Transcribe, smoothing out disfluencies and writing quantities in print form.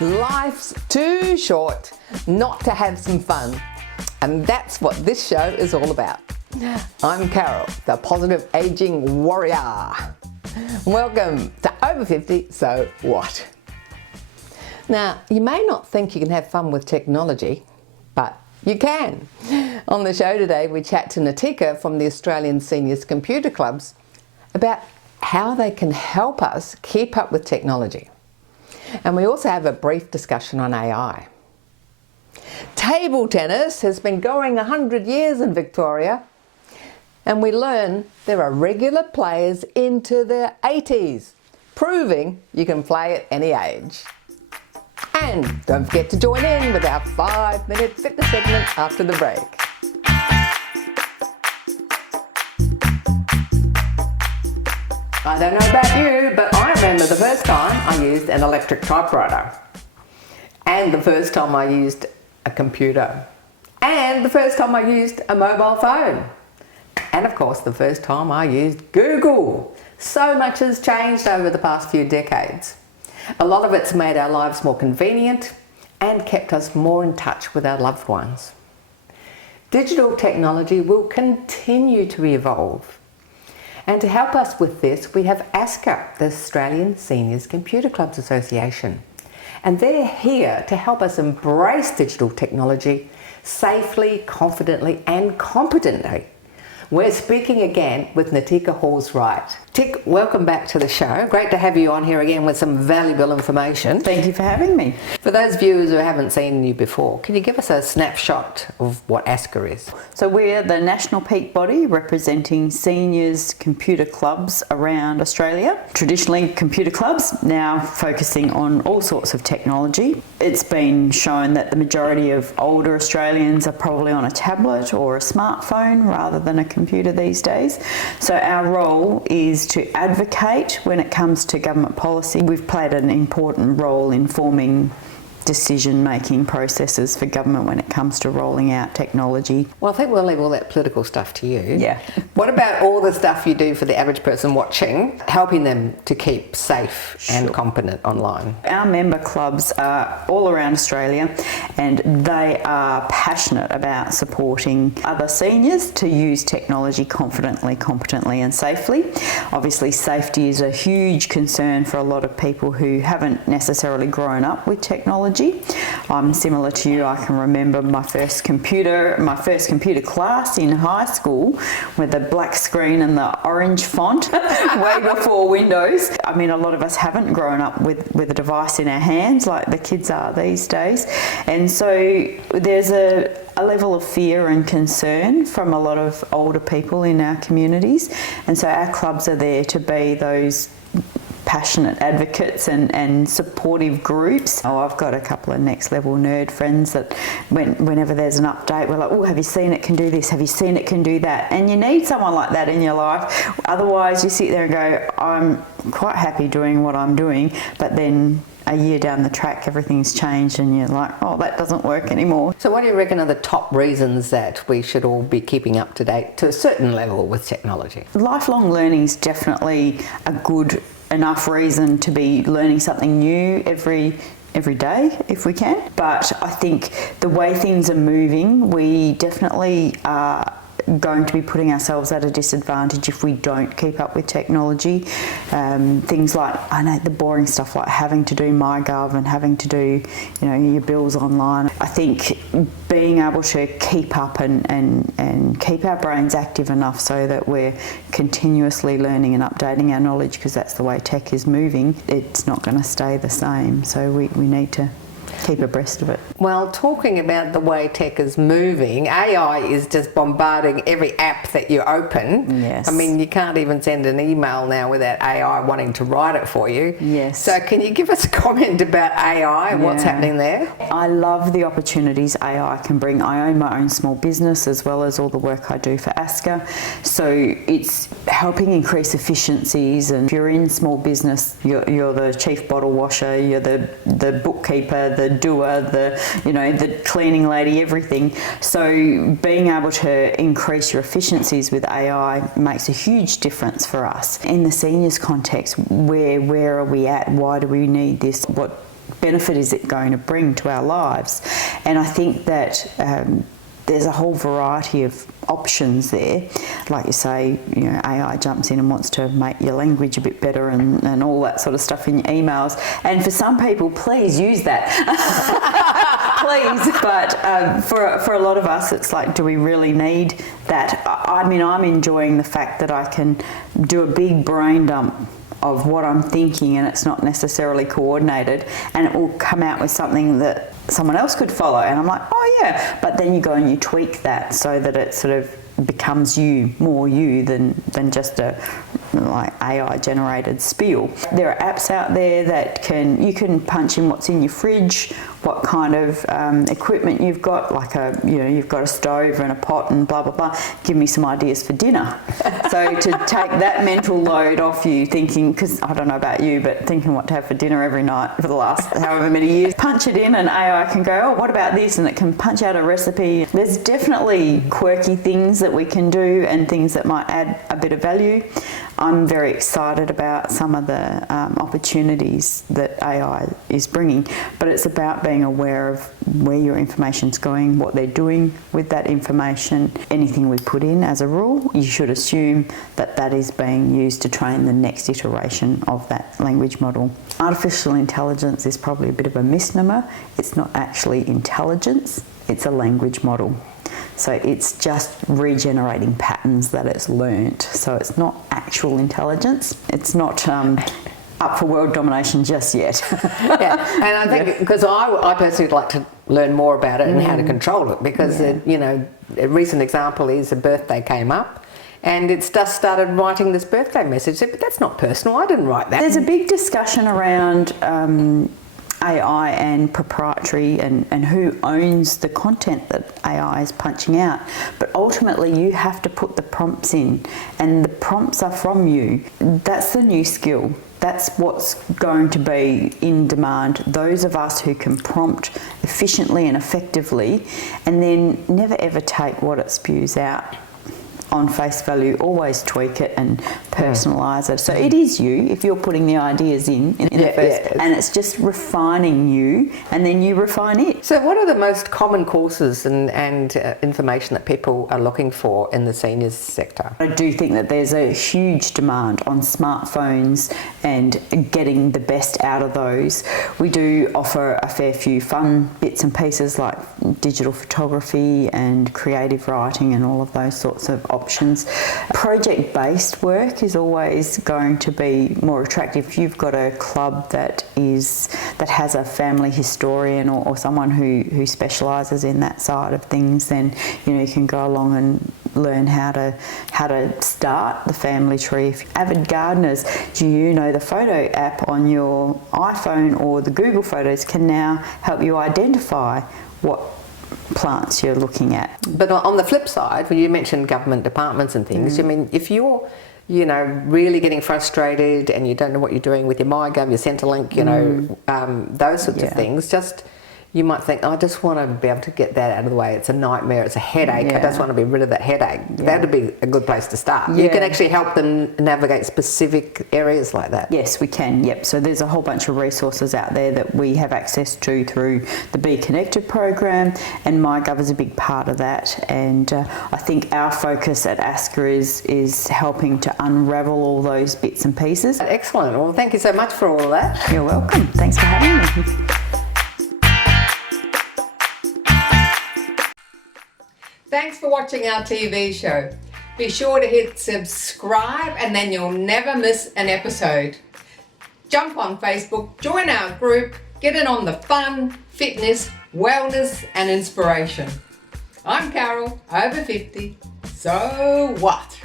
Life's too short not to have some fun, and that's what this show is all about. I'm Carol, the positive aging warrior. Welcome to Over 50, So What? Now, you may not think you can have fun with technology, but you can. On the show today, we chat to Natika from the Australian Seniors Computer Clubs about how they can help us keep up with technology. And we also have a brief discussion on AI. Table tennis has been going 100 years in Victoria, and we learn there are regular players into their 80s, proving you can play at any age. And don't forget to join in with our 5-minute fitness segment after the break. I don't know about you, but I remember the first time I used an electric typewriter, and the first time I used a computer, and the first time I used a mobile phone, and of course the first time I used Google. So much has changed over the past few decades. A lot of it's made our lives more convenient and kept us more in touch with our loved ones. Digital technology will continue to evolve. And to help us with this, we have ASCCA, the Australian Seniors Computer Clubs Association. And they're here to help us embrace digital technology safely, confidently and competently. We're speaking again with Natika Halls-Wright. Tick, welcome back to the show. Great to have you on here again with some valuable information. Thank you for having me. For those viewers who haven't seen you before, can you give us a snapshot of what ASCCA is? So we're the national peak body representing seniors computer clubs around Australia. Traditionally computer clubs, now focusing on all sorts of technology. It's been shown that the majority of older Australians are probably on a tablet or a smartphone rather than a computer these days. So our role is to advocate when it comes to government policy. We've played an important role in forming decision-making processes for government when it comes to rolling out technology. Well, I think we'll leave all that political stuff to you. Yeah. What about all the stuff you do for the average person watching, helping them to keep safe and competent online? Our member clubs are all around Australia, and they are passionate about supporting other seniors to use technology confidently, competently and safely. Obviously, safety is a huge concern for a lot of people who haven't necessarily grown up with technology. I'm similar to you. I can remember my first computer class in high school with the black screen and the orange font way before Windows. I mean, a lot of us haven't grown up with a device in our hands like the kids are these days. And so there's a level of fear and concern from a lot of older people in our communities. And so our clubs are there to be those passionate advocates and supportive groups. Oh, I've got a couple of next level nerd friends that whenever there's an update, we're like, oh, have you seen it can do this? Have you seen it can do that? And you need someone like that in your life. Otherwise you sit there and go, I'm quite happy doing what I'm doing, but then a year down the track everything's changed and you're like, oh, that doesn't work anymore. So what do you reckon are the top reasons that we should all be keeping up to date to a certain level with technology? Lifelong learning is definitely a good enough reason to be learning something new every day if we can. But I think the way things are moving, we definitely are going to be putting ourselves at a disadvantage if we don't keep up with technology. Things like, I know, the boring stuff like having to do MyGov and having to do, your bills online. I think being able to keep up and keep our brains active enough so that we're continuously learning and updating our knowledge, because that's the way tech is moving, it's not going to stay the same. So we need to keep abreast of it. Well, talking about the way tech is moving, AI is just bombarding every app that you open. Yes. I mean, you can't even send an email now without AI wanting to write it for you. Yes. So can you give us a comment about AI and what's happening there? I love the opportunities AI can bring. I own my own small business as well as all the work I do for ASCCA. So it's helping increase efficiencies, and if you're in small business, you're the chief bottle washer, you're the bookkeeper, the doer, the cleaning lady, everything. So being able to increase your efficiencies with AI makes a huge difference for us. In the seniors context, where are we at? Why do we need this? What benefit is it going to bring to our lives? And I think that there's a whole variety of options there. Like you say, AI jumps in and wants to make your language a bit better and all that sort of stuff in your emails. And for some people, please use that. Please. But for a lot of us, it's like, do we really need that? I mean, I'm enjoying the fact that I can do a big brain dump of what I'm thinking, and it's not necessarily coordinated, and it will come out with something that someone else could follow, and I'm like, oh yeah, but then you go and you tweak that so that it sort of becomes more you than just a like AI generated spiel. There are apps out there that you can punch in what's in your fridge, what kind of equipment you've got, like you've got a stove and a pot and blah blah blah. Give me some ideas for dinner. So to take that mental load off you, thinking, because I don't know about you, but thinking what to have for dinner every night for the last however many years, punch it in and AI can go, oh, what about this? And it can punch out a recipe. There's definitely quirky things that we can do and things that might add a bit of value. I'm very excited about some of the opportunities that AI is bringing, but it's about being aware of where your information's going, what they're doing with that information. Anything we put in as a rule, you should assume that that is being used to train the next iteration of that language model. Artificial intelligence is probably a bit of a misnomer. It's not actually intelligence, it's a language model. So it's just regenerating patterns that it's learnt. So it's not actual intelligence. It's not up for world domination just yet. Yeah, and I think because I personally would like to learn more about it and how to control it, because a recent example is a birthday came up and it's just started writing this birthday message. But that's not personal. I didn't write that. There's a big discussion around AI and proprietary and who owns the content that AI is punching out. But ultimately you have to put the prompts in, and the prompts are from you. That's the new skill. That's what's going to be in demand. Those of us who can prompt efficiently and effectively, and then never ever take what it spews out on face value, always tweak it and personalise it. So it is you if you're putting the ideas in the first, and it's just refining you, and then you refine it. So what are the most common courses and information that people are looking for in the seniors sector? I do think that there's a huge demand on smartphones and getting the best out of those. We do offer a fair few fun bits and pieces like digital photography and creative writing and all of those sorts of options. Project-based work is always going to be more attractive. If you've got a club that has a family historian or someone who specialises in that side of things, then you can go along and learn how to start the family tree. If you're avid gardeners, the photo app on your iPhone or the Google Photos can now help you identify what plants you're looking at. But on the flip side, when you mentioned government departments and things, I mean, if you're really getting frustrated and you don't know what you're doing with your MyGov, your Centrelink, those sorts of things, you might think, I just want to be able to get that out of the way. It's a nightmare, it's a headache. I just want to be rid of that headache. That would be a good place to start. You can actually help them navigate specific areas like that. Yes, we can, yep. So there's a whole bunch of resources out there that we have access to through the Be Connected program, and MyGov is a big part of that. And I think our focus at ASCCA is helping to unravel all those bits and pieces. Excellent. Well, thank you so much for all of that. You're welcome. Thanks for having me. Thanks for watching our TV show. Be sure to hit subscribe and then you'll never miss an episode. Jump on Facebook, join our group, get in on the fun, fitness, wellness and inspiration. I'm Carol, over 50, so what?